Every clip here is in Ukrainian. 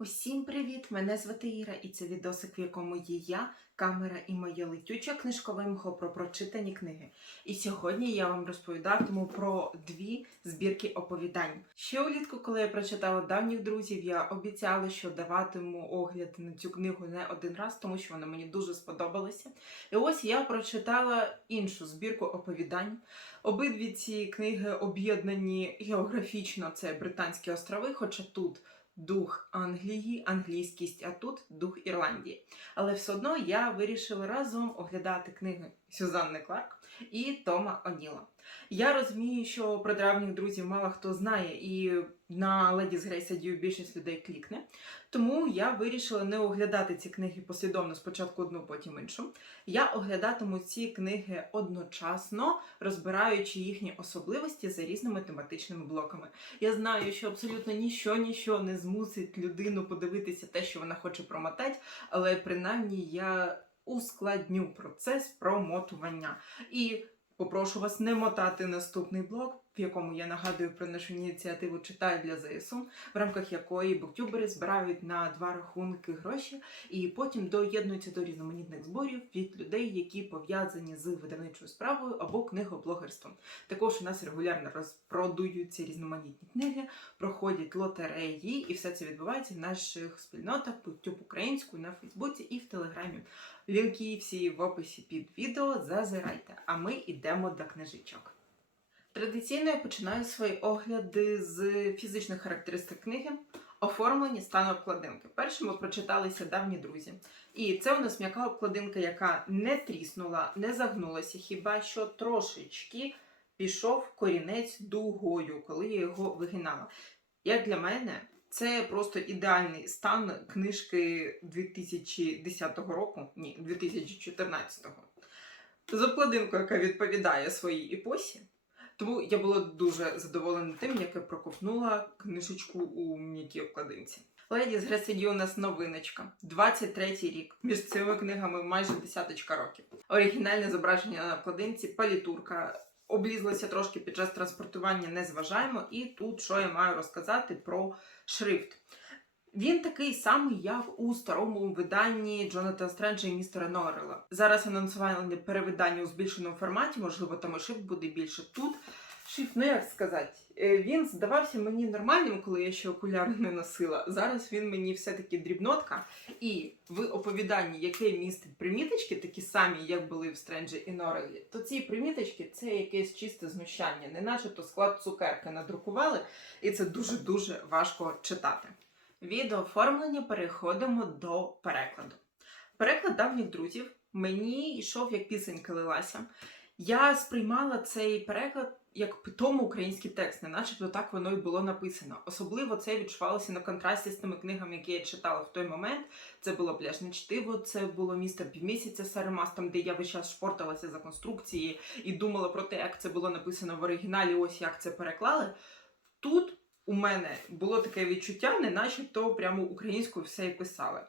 Усім привіт! Мене звати Іра, і це відосик, в якому є я, камера і моє летюче книжкове мхо про прочитані книги. І сьогодні я вам розповідатиму про дві збірки оповідань. Ще улітку, коли я прочитала давніх друзів, я обіцяла, що даватиму огляд на цю книгу не один раз, тому що вона мені дуже сподобалася. І ось я прочитала іншу збірку оповідань. Обидві ці книги об'єднані географічно, це Британські острови, хоча тут дух Англії, англійськість, а тут дух Ірландії. Але все одно я вирішила разом оглядати книги Сюзанни Кларк і Тома О'Ніла. Я розумію, що про древніх друзів мало хто знає, і на леді з Грейсадію більшість людей клікне. Тому я вирішила не оглядати ці книги послідовно спочатку одну, потім іншу. Я оглядатиму ці книги одночасно, розбираючи їхні особливості за різними тематичними блоками. Я знаю, що абсолютно ніщо, ніщо не змусить людину подивитися те, що вона хоче промотати, але принаймні я ускладню процес промотування. І попрошу вас не мотати наступний блок, в якому я нагадую про нашу ініціативу Читай для ЗСУ, в рамках якої буктюбери збирають на два рахунки гроші і потім доєднуються до різноманітних зборів від людей, які пов'язані з видавничою справою або книгоблогерством. Також у нас регулярно розпродуються різноманітні книги, проходять лотереї, і все це відбувається в наших спільнотах Буктюб українською на Фейсбуці і в Телеграмі. Лінки всі в описі під відео. Зазирайте, а ми йдемо до книжечок. Традиційно я починаю свої огляди з фізичних характеристик книги, оформлені стану обкладинки. Першим ми прочиталися давні друзі. І це у нас м'яка обкладинка, яка не тріснула, не загнулася, хіба що трошечки пішов корінець дугою, коли я його вигинала. Як для мене, це просто ідеальний стан книжки 2010 року, ні, 2014-го. З обкладинкою, яка відповідає своїй епосі. Тому я була дуже задоволена тим, як я проковтнула книжечку у м'якій обкладинці. Леді з Гресіді у нас новиночка. 23-й рік. Між цими книгами майже десяточка років. Оригінальне зображення на обкладинці, палітурка. Облізлася трошки під час транспортування, не зважаємо. І тут що я маю розказати про шрифт. Він такий самий, як у старому виданні Джонатана Стренджа і містера Норрелла. Зараз анонсували перевидання у збільшеному форматі, можливо, там і шрифт буде більше. Тут шрифт, ну як сказати, е, він здавався мені нормальним, коли я ще окуляри не носила. Зараз він мені все-таки дрібнотка. І в оповіданні, яке містить приміточки, такі самі, як були в Стренджі і Норреллі, то ці приміточки це якесь чисте знущання, не начебто склад цукерки надрукували, і це дуже-дуже важко читати. Від оформлення переходимо до перекладу. Переклад давніх друзів мені йшов як пісенька лилася. Я сприймала цей переклад як питому український текст, не начебто так воно й було написано. Особливо це відчувалося на контрасті з тими книгами, які я читала в той момент. Це було пляжне чтиво, це було місто півмісяця Саремас, там, де я весь час шпорталася за конструкції і думала про те, як це було написано в оригіналі, ось як це переклали. Тут у мене було таке відчуття, не начебто прямо українською все і писали.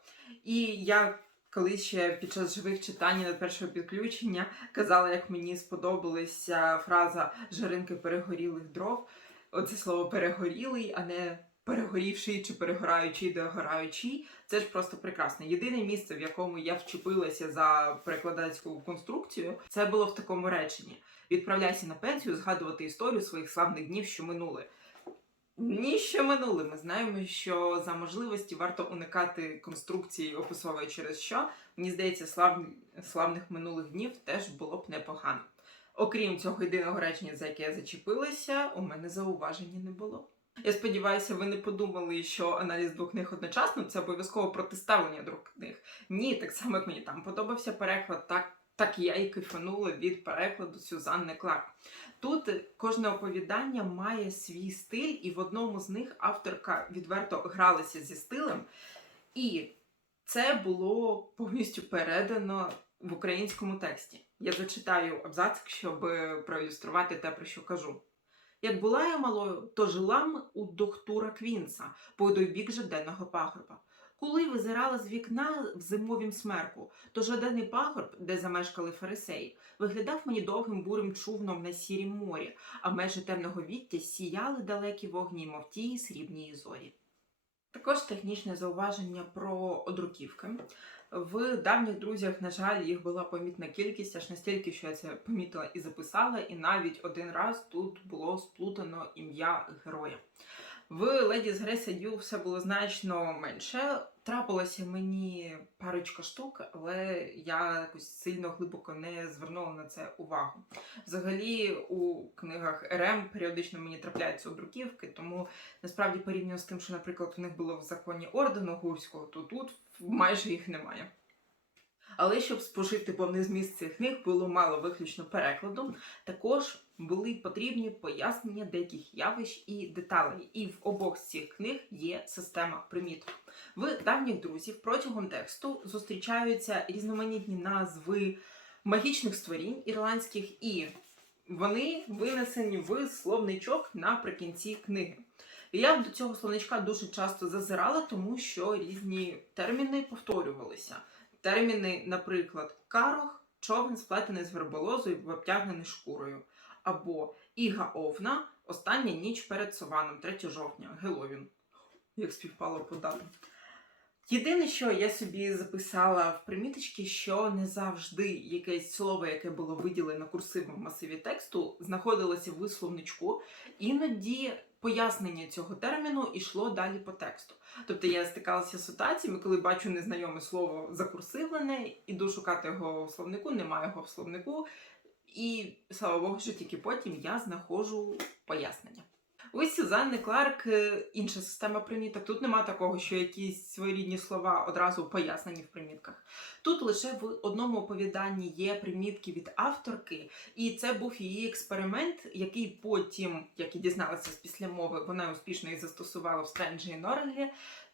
І я колись ще під час живих читань на першого підключення казала, як мені сподобалася фраза жаринки перегорілих дров. Оце слово перегорілий, а не перегорівший чи перегораючий, догораючий. Це ж просто прекрасно. Єдине місце, в якому я вчепилася за перекладацьку конструкцію, це було в такому реченні: відправляйся на пенсію, згадувати історію своїх славних днів, що минули. Ні, що минуле. Ми знаємо, що за можливості варто уникати конструкції описової через що. Мені здається, слав... славних минулих днів теж було б непогано. Окрім цього єдиного речення, за яке я зачепилася, у мене зауваження не було. Я сподіваюся, ви не подумали, що аналіз двох книг одночасно це обов'язково протиставлення двох книг. Ні, так само як мені там подобався переклад, так, так я і кайфанула від перекладу Сюзанни Кларк. Тут кожне оповідання має свій стиль, і в одному з них авторка відверто гралася зі стилем. І це було повністю передано в українському тексті. Я зачитаю абзац, щоб проілюструвати те, про що кажу. Як була я малою, то жила м у доктора Квінса по той бік жаденного пагорба. Коли визирала з вікна в зимовім смерку, то жадений пагорб, де замешкали фарисеї, виглядав мені довгим бурим човном на сірім морі, а межі темного віття сіяли далекі вогні, мов тії срібнії зорі. Також технічне зауваження про одруківки. В давніх друзях, на жаль, їх була помітна кількість, аж настільки, що я це помітила і записала, і навіть один раз тут було сплутано ім'я героя. В Леді з Грейсадю все було значно менше. Трапилося мені парочка штук, але я якось сильно глибоко не звернула на це увагу. Взагалі, у книгах РМ періодично мені трапляються одруківки, тому насправді порівняно з тим, що, наприклад, у них було в законі ордену Гурського, то тут майже їх немає. Але щоб спожити повний зміст цих книг, було мало виключно перекладу. Також були потрібні пояснення деяких явищ і деталей. І в обох з цих книг є система приміток. В давніх друзів протягом тексту зустрічаються різноманітні назви магічних створінь ірландських, і вони винесені в словничок наприкінці книги. Я до цього словничка дуже часто зазирала, тому що різні терміни повторювалися. Терміни, наприклад, карох, човен сплетений з верболозою обтягнений шкурою. Або Іга Овна, остання ніч перед Сованом, 3 жовтня, Геловін. Як співпало по датам. Єдине, що я собі записала в приміточки, що не завжди якесь слово, яке було виділено курсивом в масиві тексту, знаходилося в словничку. Іноді пояснення цього терміну йшло далі по тексту. Тобто я стикалася з ситуаціями, коли бачу незнайоме слово закурсивлене, іду шукати його в словнику, немає його в словнику. І слава Богу, що тільки потім я знаходжу пояснення. У Сюзанни Кларк е, інша система приміток. Тут нема такого, що якісь своєрідні слова одразу пояснені в примітках. Тут лише в одному оповіданні є примітки від авторки, і це був її експеримент, який потім, як і дізналася з післямови, вона успішно і застосувала в Стренджі і.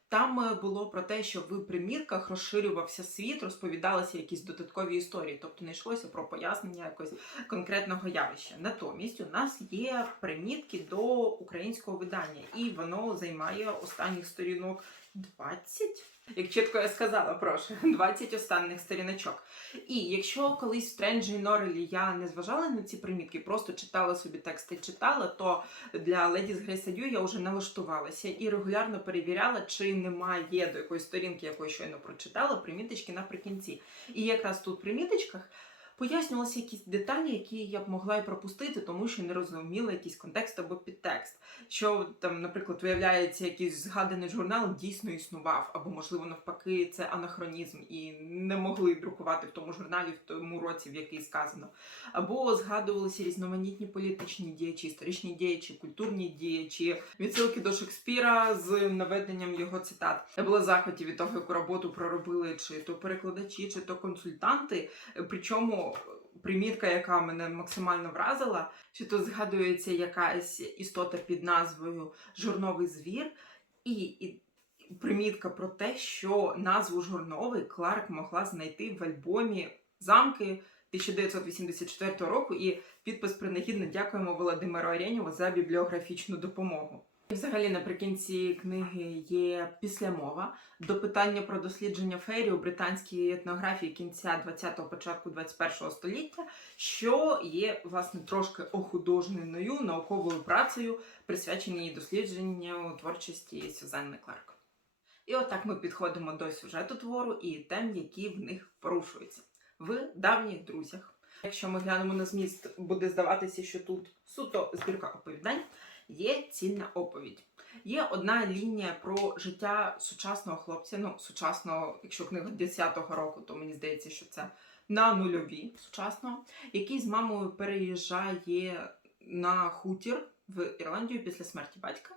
Там е, було про те, що в примірках розширювався світ, розповідалися якісь додаткові історії, тобто не йшлося про пояснення якогось конкретного явища. Натомість у нас є примітки до українського видання, і воно займає останніх сторінок 20. Як чітко я сказала, прошу, 20 останніх сторіночок. І якщо колись в Стренджі і Норрелі я не зважала на ці примітки, просто читала собі тексти, читала, то для Леді з Грейсадю я вже налаштувалася і регулярно перевіряла, чи немає до якоїсь сторінки, якої щойно прочитала, приміточки наприкінці. І якраз тут в приміточках пояснювалися якісь деталі, які я б могла і пропустити, тому що не розуміла якийсь контекст або підтекст. Що там, наприклад, виявляється, якийсь згаданий журнал дійсно існував, або можливо навпаки, це анахронізм, і не могли друкувати в тому журналі в тому році, в який сказано. Або згадувалися різноманітні політичні діячі, історичні діячі, культурні діячі, відсилки до Шекспіра з наведенням його цитат. Я була в захваті від того, яку роботу проробили чи то перекладачі, чи то консультанти. Причому примітка, яка мене максимально вразила, що тут згадується якась істота під назвою Жорновий звір, і, і примітка про те, що назву Жорновий Кларк могла знайти в альбомі замки 1984 року. І підпис принагідно дякуємо Володимиру Арєнєву за бібліографічну допомогу. Взагалі наприкінці книги є післямова до питання про дослідження фейрі у британській етнографії кінця 20-го, початку 21-го століття, що є власне трошки охудожненою науковою працею, присвяченій дослідженню творчості Сюзанни Кларк. І отак ми підходимо до сюжету твору і тем, які в них порушуються в давніх друзях. Якщо ми глянемо на зміст, буде здаватися, що тут суто збірка оповідань є цільна оповідь. Є одна лінія про життя сучасного хлопця. Ну, сучасного, якщо книга 10-го року, то мені здається, що це на нульові сучасного, який з мамою переїжджає на хутір в Ірландію після смерті батька.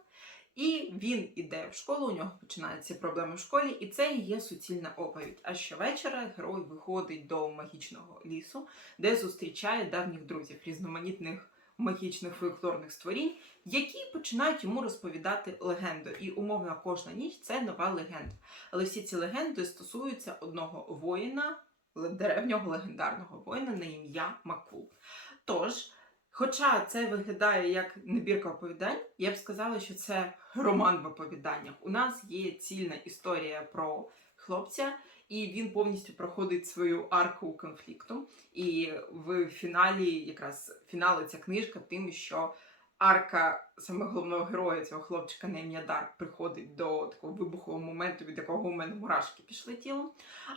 І він іде в школу, у нього починаються проблеми в школі, і це є суцільна оповідь. А щовечора герой виходить до магічного лісу, де зустрічає давніх друзів, різноманітних магічних фольклорних створінь, які починають йому розповідати легенду. І умовно кожна ніч це нова легенда. Але всі ці легенди стосуються одного воїна, древнього легендарного воїна на ім'я Макул. Тож. Хоча це виглядає як небірка оповідань, я б сказала, що це роман в оповіданнях. У нас є цільна історія про хлопця, і він повністю проходить свою арку конфлікту. І в фіналі, якраз фіналиться книжка тим, що арка саме головного героя цього хлопчика на ім'я Дарк приходить до такого вибухового моменту, від якого у мене мурашки пішли тілом.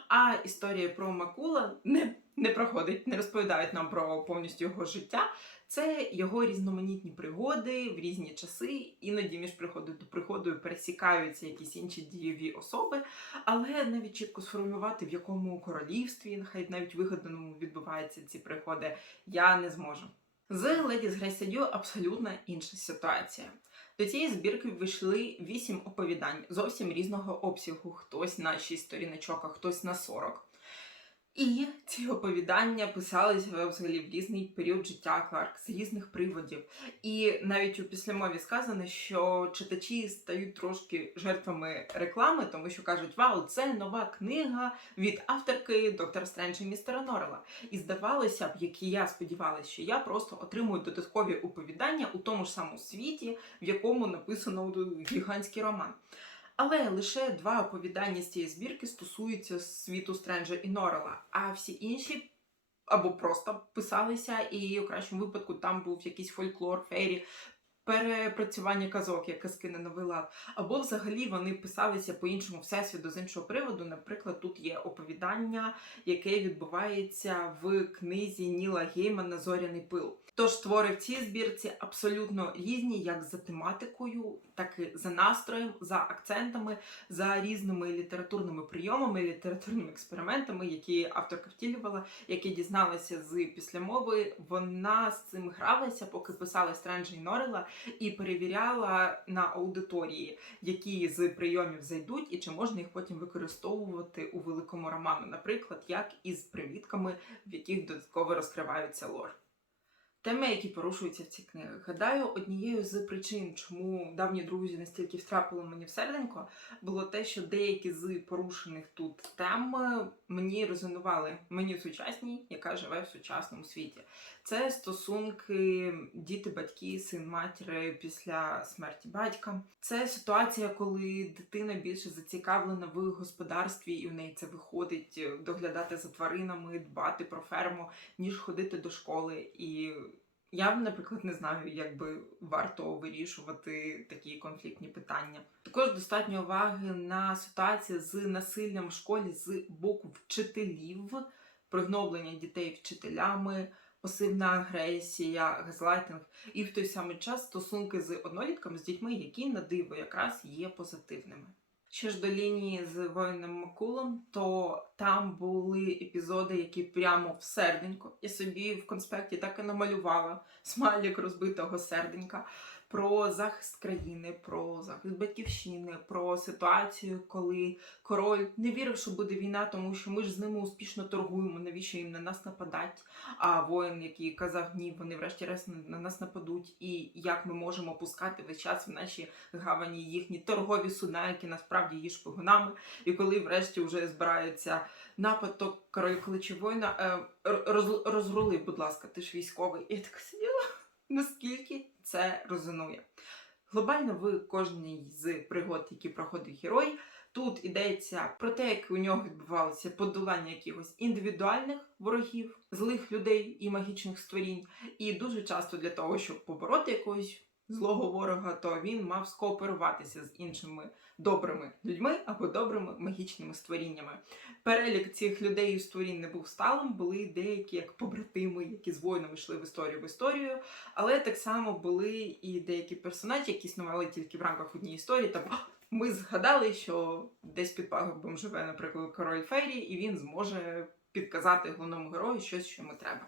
А історія про Макула не, не проходить, не розповідають нам про повністю його життя. Це його різноманітні пригоди в різні часи. Іноді між приходу до приходу пересікаються якісь інші дієві особи, але навіть чітко сформувати, в якому королівстві, нехай навіть вигаданому відбуваються ці приходи, я не зможу. З Леді з Грейсадю абсолютно інша ситуація. До цієї збірки вийшли вісім оповідань зовсім різного обсягу. Хтось на 6 сторіночок, а хтось на 40. І ці оповідання писалися взагалі в різний період життя Кларк з різних приводів. І навіть у післямові сказано, що читачі стають трошки жертвами реклами, тому що кажуть: Вау, це нова книга від авторки доктора Стренджа містера Норрела. І здавалося б, як і я сподівалася, що я просто отримую додаткові оповідання у тому ж самому світі, в якому написано гігантський роман. Але лише два оповідання з цієї збірки стосуються світу Стренджа і Норрела, а всі інші або просто писалися, і у кращому випадку там був якийсь фольклор, фейрі, перепрацювання казок, як казки на новий лад, або взагалі вони писалися по іншому всесвіту з іншого приводу. Наприклад, тут є оповідання, яке відбувається в книзі Ніла Геймана Зоряний пил. Тож твори в цій збірці абсолютно різні, як за тематикою, так і за настроєм, за акцентами, за різними літературними прийомами, літературними експериментами, які авторка втілювала, які дізналася з післямови. Вона з цим гралася, поки писала Стренджа і Норрела, і перевіряла на аудиторії, які з прийомів зайдуть, і чи можна їх потім використовувати у великому роману, наприклад, як із привітками, в яких додатково розкриваються лор. Теми, які порушуються в цих книгах. Гадаю, однією з причин, чому давні друзі настільки втрапили мені в серденько, було те, що деякі з порушених тут тем мені резонували мені сучасній, яка живе в сучасному світі. Це стосунки діти, батьки, син, матір після смерті батька. Це ситуація, коли дитина більше зацікавлена в господарстві, і в неї це виходить доглядати за тваринами, дбати про ферму, ніж ходити до школи. І я, наприклад, не знаю, як би варто вирішувати такі конфліктні питання. Також достатньо уваги на ситуацію з насиллям в школі з боку вчителів, пригноблення дітей вчителями, пасивна агресія, газлайтинг, і в той самий час стосунки з однолітками, з дітьми, які на диво якраз є позитивними. Що ж до лінії з воїном Макулом, то там були епізоди, які прямо в серденько. Я собі в конспекті так і намалювала смайлік розбитого серденька про захист країни, про захист батьківщини, про ситуацію, коли король не вірив, що буде війна, тому що ми ж з ними успішно торгуємо. Навіщо їм на нас нападать? А воїн, який казав ні, вони врешті-решт на нас нападуть, і як ми можемо пускати весь час в наші гавані їхні торгові судна, які насправді є шпигунами. І коли врешті вже збирається напад, то король кличе воїна, е, роз, розрули, будь ласка, ти ж військовий. І я така сиділа, наскільки це резонує. Глобально в кожній з пригод, які проходить герой, тут йдеться про те, як у нього відбувалося подолання якихось індивідуальних ворогів, злих людей і магічних створінь. І дуже часто для того, щоб побороти якогось злого ворога, то він мав скооперуватися з іншими добрими людьми або добрими магічними створіннями. Перелік цих людей і створінь не був сталим, були деякі як побратими, які з воїном йшли в історію в історію, але так само були і деякі персонажі, які існували тільки в рамках однієї історії. Там ми згадали, що десь під пагорбом живе, наприклад, король Фейрі, і він зможе підказати головному герою щось, що йому треба.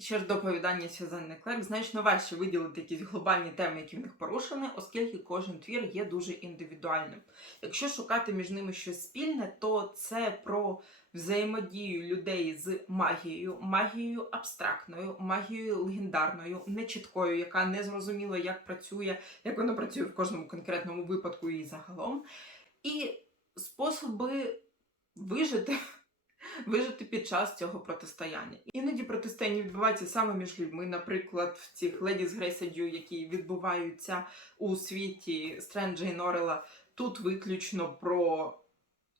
Ще ж до оповідання Сюзанни Клерк значно важче виділити якісь глобальні теми, які в них порушені, оскільки кожен твір є дуже індивідуальним. Якщо шукати між ними щось спільне, то це про взаємодію людей з магією, магією абстрактною, магією легендарною, нечіткою, яка не зрозуміла, як працює, як вона працює в кожному конкретному випадку і загалом, і способи вижити. Вижити під час цього протистояння. Іноді протистояння відбувається саме між людьми, наприклад, в цих леді з Грейсадю, які відбуваються у світі Стренджа і Норрела, тут виключно про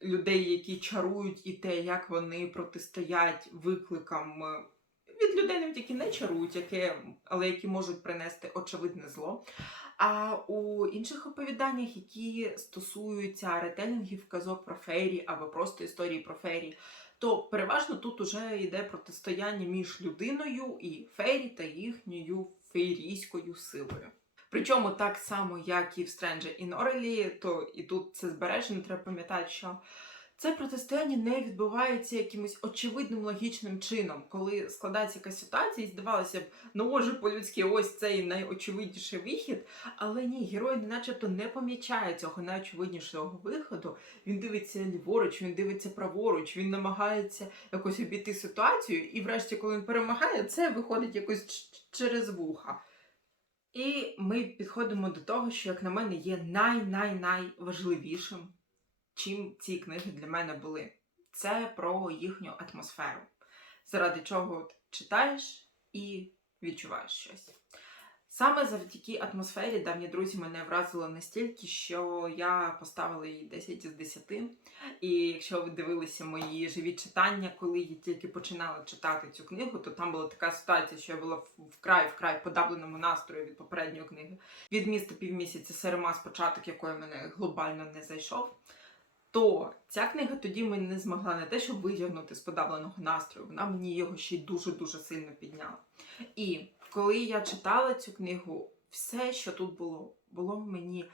людей, які чарують, і те, як вони протистоять викликам від людей. оповіданням, які не чарують, яке, але які можуть принести очевидне зло. А у інших оповіданнях, які стосуються ретелінгів, казок про фейрі або просто історії про фейрі, то переважно тут уже йде протистояння між людиною і фейрі та їхньою фейрійською силою. Причому так само, як і в Stranger in Orally, то і тут це збережено, треба пам'ятати, що це протистояння не відбувається якимось очевидним логічним чином, коли складається якась ситуація, і здавалося б, ну може по-людськи ось цей найочевидніший вихід, але ні, герой начебто не помічає цього найочевиднішого виходу. Він дивиться ліворуч, він дивиться праворуч, він намагається якось обійти ситуацію, і врешті, коли він перемагає, це виходить якось через вуха. І ми підходимо до того, що, як на мене, є най-най-найважливішим, чим ці книги для мене були. Це про їхню атмосферу, заради чого читаєш і відчуваєш щось. Саме завдяки атмосфері давні друзі мене вразили настільки, що я поставила їй 10 з 10. І якщо ви дивилися мої живі читання, коли я тільки починала читати цю книгу, то там була така ситуація, що я була вкрай вкрай подавленому настрою від попередньої книги. Від міста півмісяця Серема спочаток, якої мене глобально не зайшов. То ця книга тоді мені не змогла не те, щоб витягнути з подавленого настрою, вона мені його ще й дуже-дуже сильно підняла. І коли я читала цю книгу, все, що тут було, було мені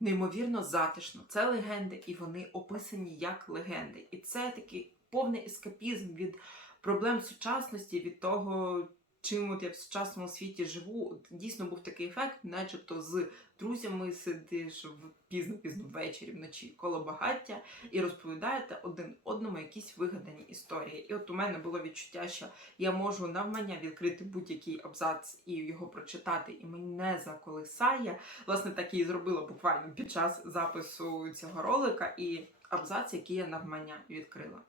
неймовірно затишно. Це легенди, і вони описані як легенди. І це такий повний ескапізм від проблем сучасності, від того, чим от я в сучасному світі живу. Дійсно був такий ефект, начебто з друзями сидиш в пізно-пізно ввечері вночі коло багаття і розповідаєте один одному якісь вигадані історії. І от у мене було відчуття, що я можу навмання відкрити будь-який абзац і його прочитати, і мені не заколисає. Власне, так і зробила буквально під час запису цього ролика, і абзац, який я навмання відкрила.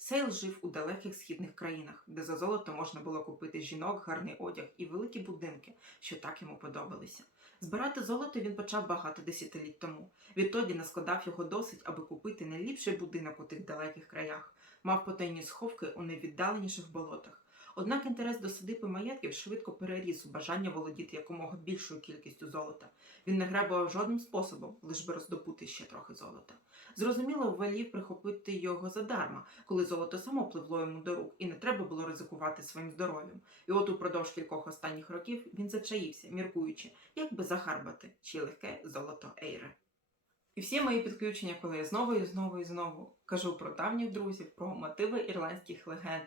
Сейл жив у далеких східних країнах, де за золото можна було купити жінок, гарний одяг і великі будинки, що так йому подобалися. Збирати золото він почав багато десятиліть тому. Відтоді наскладав його досить, аби купити найліпший будинок у тих далеких краях, мав потайні сховки у найвіддаленіших болотах. Однак інтерес до садиби маєтків швидко переріс у бажання володіти якомога більшою кількістю золота. Він не гребував жодним способом, лиш би роздобути ще трохи золота. Зрозуміло, волів прихопити його задарма, коли золото само пливло йому до рук, і не треба було ризикувати своїм здоров'ям. І от упродовж кількох останніх років він зачаївся, міркуючи, як би захарбати чи легке золото Ейре. І всі мої підключення, коли я знову і знову і знову кажу про давніх друзів, про мотиви ірландських легенд,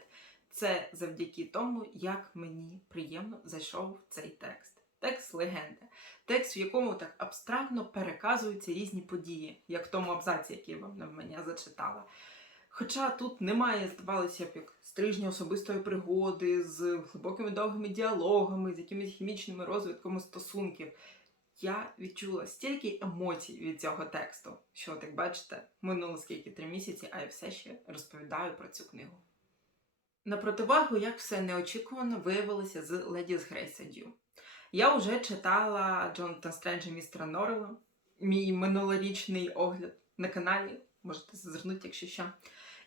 це завдяки тому, як мені приємно зайшов цей текст. Текст легенди. Текст, в якому так абстрактно переказуються різні події, як в тому абзаці, який вам навмання зачитала. Хоча тут немає, здавалося б, як стрижні особистої пригоди з глибокими довгими діалогами, з якимись хімічними розвитками стосунків. Я відчула стільки емоцій від цього тексту, що, як бачите, минуло скільки три місяці, а я все ще розповідаю про цю книгу. На противагу, як все неочікувано виявилося з Леді з Грейса. Я вже читала Джонатан Стренджа містера Норрелла, мій минулорічний огляд на каналі. Можете зазирнути, якщо що.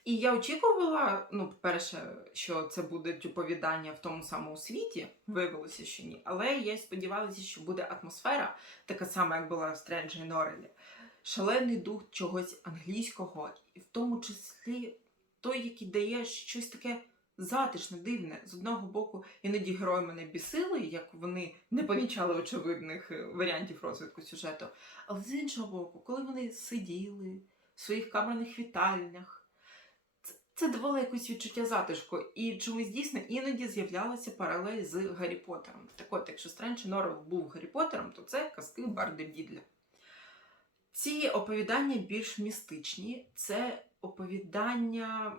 І я очікувала, ну, по-перше, що це будуть оповідання в тому самому світі, виявилося, що ні. Але я сподівалася, що буде атмосфера, така сама, як була в Стренджі і Норрелі. Шалений дух чогось англійського, і в тому числі той, який дає щось таке затишне, дивне. З одного боку, іноді герої мене бісили, як вони не помічали очевидних е, варіантів розвитку сюжету. Але з іншого боку, коли вони сиділи в своїх камерних вітальнях, це, давало якесь відчуття затишку. І чомусь дійсно іноді з'являлася паралель з Гаррі Поттером. Так от, якщо Стрендж Норрелл був Гаррі Поттером, то це казки Барди Бідля. Ці оповідання більш містичні, це оповідання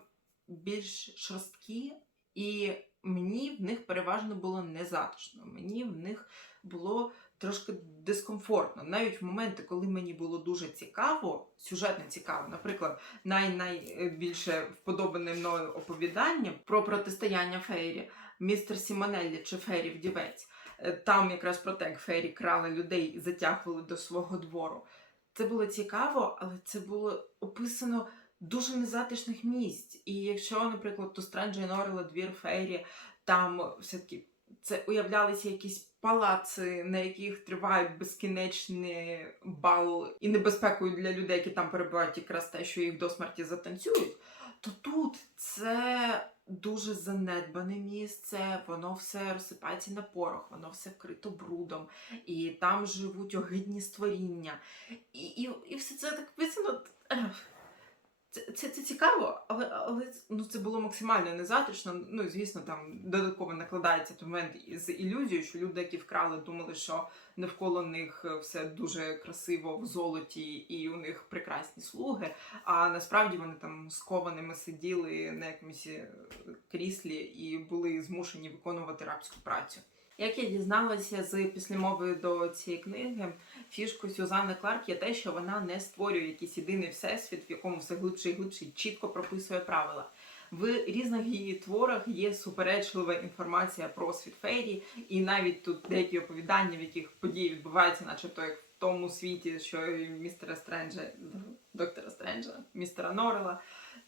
більш шорсткі, і мені в них переважно було незатишно. Мені в них було трошки дискомфортно. Навіть в моменти, коли мені було дуже цікаво, сюжетно цікаво, наприклад, най- найбільше вподобане мною оповідання про протистояння Фейрі, містер Сімонеллі чи Фейрі вдівець. Е, Там якраз про те, як Фейрі крали людей і затягували до свого двору. Це було цікаво, але це було описано дуже незатишних місць. І якщо, наприклад, у Стренджа і Норрелла двір Фейрі Там все-таки це уявлялися якісь палаци, на яких триває безкінечний бал і небезпекою для людей, які там перебувають, якраз те, що їх до смерті затанцюють. То тут це дуже занедбане місце, воно все розсипається на порох, воно все вкрито брудом, і там живуть огидні створіння. І, і, і все це так писано. Це, це, цікаво, але, але ну, це було максимально незатишно. Ну, звісно, там додатково накладається той момент з ілюзією, що люди, які вкрали, думали, що навколо них все дуже красиво в золоті, і у них прекрасні слуги. А насправді вони там скованими сиділи на якомусь е, кріслі і були змушені виконувати рабську працю. Як я дізналася з післямови до цієї книги, фішкою Сюзанни Кларк є те, що вона не створює якийсь єдиний всесвіт, в якому все глибше і глибше чітко прописує правила. В різних її творах є суперечлива інформація про світ фейрі, і навіть тут деякі оповідання, в яких події відбуваються, начебто як в тому світі, що і містера Стренджа, доктора Стренджа, містера Норрела,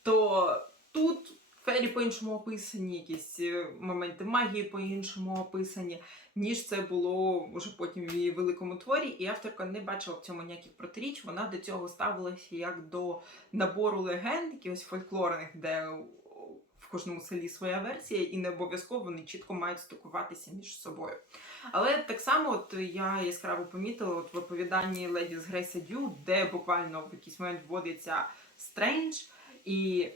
то тут фейрі по-іншому описані, якісь е, моменти магії по-іншому описані, ніж це було вже потім в її великому творі. І авторка не бачила в цьому ніяких протиріч. Вона до цього ставилася як до набору легенд, якихось фольклорних, де в кожному селі своя версія, і не обов'язково вони чітко мають стикуватися між собою. Але так само, от я яскраво помітила от в оповіданні леді з Грейса Дю, де буквально в якийсь момент вводиться Стрендж, і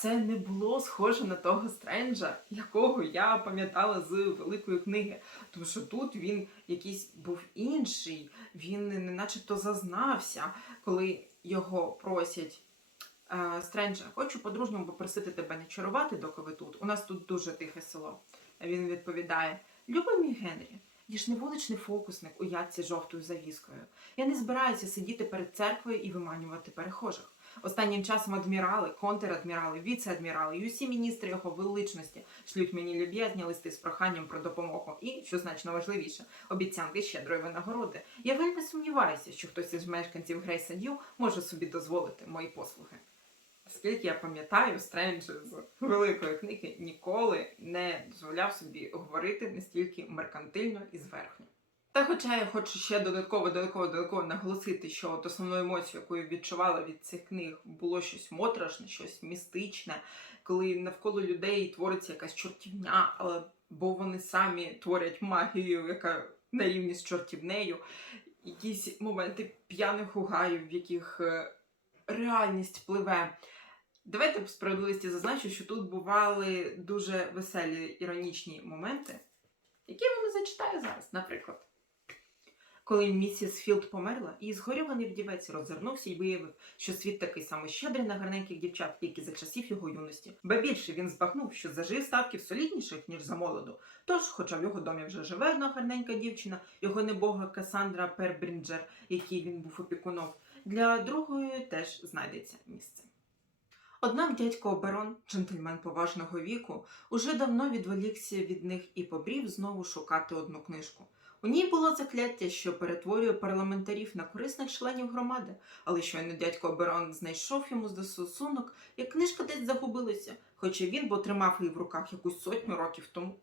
це не було схоже на того Стренджа, якого я пам'ятала з великої книги. Тому що тут він якийсь був інший, він не начебто зазнався, коли його просять. «Е, Стренджа, хочу по-дружньому попросити тебе не чарувати, доки ви тут. У нас тут дуже тихе село. Він відповідає: Любий мій Генрі, я ж не вуличний фокусник у ядці жовтою завіскою. Я не збираюся сидіти перед церквою і виманювати перехожих. Останнім часом адмірали, контр-адмірали, віце-адмірали і усі міністри його величності шлють мені люб'язні листи з проханням про допомогу і, що значно важливіше, обіцянки щедрої винагороди. Я вельми сумніваюся, що хтось із мешканців Грейса Грейсадів може собі дозволити мої послуги. Скільки я пам'ятаю, Стрендж з великої книги ніколи не дозволяв собі говорити настільки меркантильно і зверхньо. Та хоча я хочу ще додатково, додатково, додатково наголосити, що от основною емоцією, яку я відчувала від цих книг, було щось моторошне, щось містичне, коли навколо людей твориться якась чортівня, але бо вони самі творять магію, яка на рівні з чортівнею, якісь моменти п'яних угаїв, в яких е, реальність пливе. Давайте в справедливості зазначу, що тут бували дуже веселі іронічні моменти, які я вам зачитаю зараз, наприклад. Коли місіс Філд померла, її згорюваний вдівець роззирнувся і виявив, що світ такий самий щедрий на гарненьких дівчат, як і за часів його юності. Ба більше він збагнув, що зажив статків солідніших, ніж за молоду. Тож, хоча в його домі вже живе одна гарненька дівчина, його небога Касандра Пербрінджер, який він був опікуном, для другої теж знайдеться місце. Однак дядько Оберон, джентльмен поважного віку, уже давно відволікся від них і побрів знову шукати одну книжку. У ній було закляття, що перетворює парламентарів на корисних членів громади, але щойно дядько Оберон знайшов йому застосунок, як книжка десь загубилася, хоча він бо тримав її в руках якусь сотню років тому.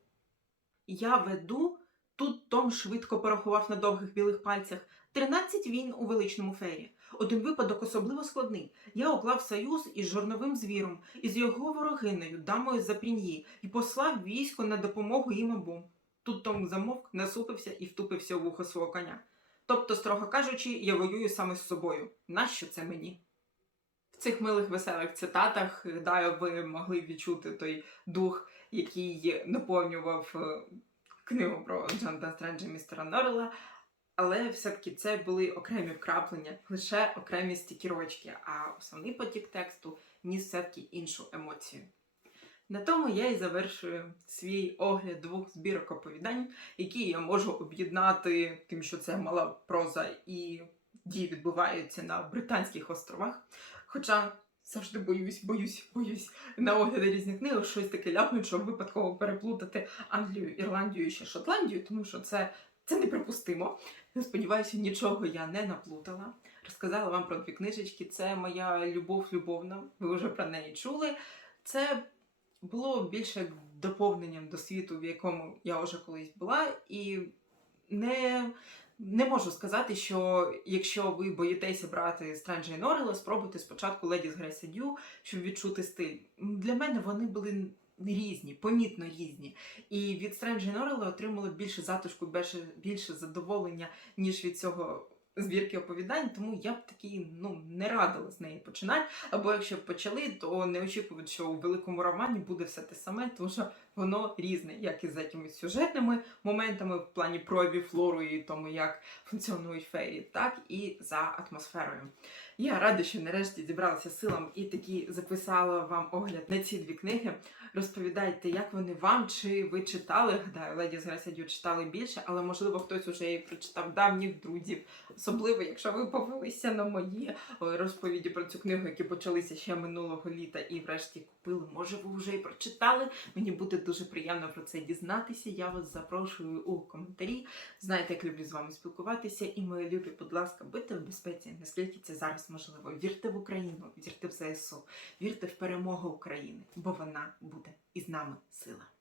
Я веду, тут Том швидко порахував на довгих білих пальцях 13 війн у величному фері. Один випадок особливо складний. Я уклав союз із жорновим звіром, із його ворогинею, дамою Запрін'ї, і послав військо на допомогу їм обом. Тут Том замовк, насупився і втупився в вухо свого коня. Тобто, строго кажучи, я воюю саме з собою. Нащо це мені? В цих милих веселих цитатах, гадаю, ви могли відчути той дух, який наповнював е, книгу про Джонатана Стренджа містера Норрелла, але все-таки це були окремі вкраплення, лише окремі стікірочки, а основний потік тексту ніс все-таки іншу емоцію. На тому я і завершую свій огляд двох збірок оповідань, які я можу об'єднати тим, що це мала проза і дії відбуваються на Британських островах. Хоча завжди боюсь, боюсь, боюсь на огляди різних книг щось таке ляпнуть, щоб випадково переплутати Англію, Ірландію і ще Шотландію, тому що це, це неприпустимо. Сподіваюся, нічого я не наплутала. Розказала вам про дві книжечки. Це моя любов любовна. Ви вже про неї чули. Це було більше доповненням до світу, в якому я вже колись була, і не, не можу сказати, що якщо ви боїтеся брати Strange and Orla, спробуйте спочатку Ladies Grace Adieu, щоб відчути стиль. Для мене вони були різні, помітно різні. І від and Orla отримала більше затишку, більше, більше задоволення, ніж від цього збірки оповідань, тому я б такі ну не радила з неї починати. Або якщо б почали, то не очікують, що у великому романі буде все те саме, тому що воно різне, як і за якимись сюжетними моментами в плані проявів флору і тому, як функціонують феї, так і за атмосферою. Я рада, що нарешті зібралася силам і таки записала вам огляд на ці дві книги. Розповідайте, як вони вам, чи ви читали? Гадаю, леді з Грасядю читали більше, але можливо хтось уже і прочитав давніх друзів. Особливо, якщо ви повелися на мої е, розповіді про цю книгу, які почалися ще минулого літа, і врешті купили. Може, ви вже і прочитали. Мені буде дуже приємно про це дізнатися. Я вас запрошую у коментарі. Знаєте, як люблю з вами спілкуватися, і мої любі, будь ласка, будьте в безпеці, наскільки це зараз можливо. Вірте в Україну, вірте в ЗСУ, вірте в перемогу України, бо вона буде із нами сила.